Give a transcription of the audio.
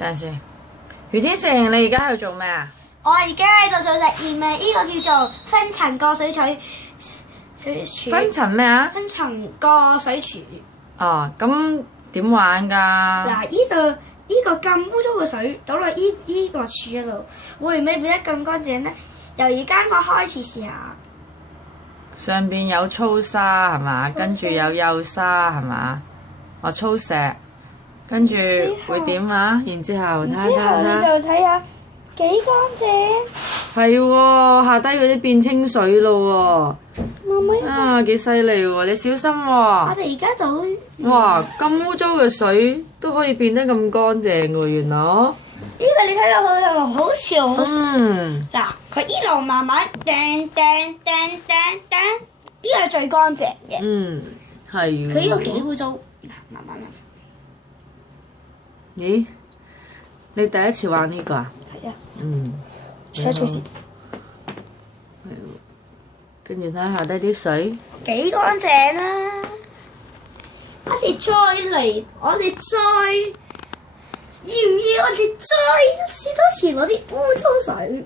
等陣先。余天成，你而家喺度做咩啊？我而家喺度做實驗啊！呢個叫做分層過水柱。分層咩啊？分層過水柱。哦，咁點玩㗎？嗱，呢個咁污糟嘅水倒落呢個柱嗰度，會唔會變得更乾淨呢？由而家我開始試下。上邊有粗沙係嘛？跟住有幼沙係嘛？哦，粗石，跟住會點啊？然之後睇之後你就睇下幾乾淨。係喎，下低嗰啲變清水咯媽媽喎。啊，幾犀利喎！你小心喎。我哋而家倒。哇！咁污糟嘅水都可以變得咁乾淨喎，原來。呢個你睇落去係咪好似好？嗱，佢一路慢慢掟，呢個係最乾淨嘅。係喎。佢呢個幾污糟，慢慢。咦？你第一次玩呢個啊？係啊。吹一吹先。係喎。跟住睇下低啲水。幾乾淨啊！我哋再要唔要？我哋再試多次攞啲污糟水。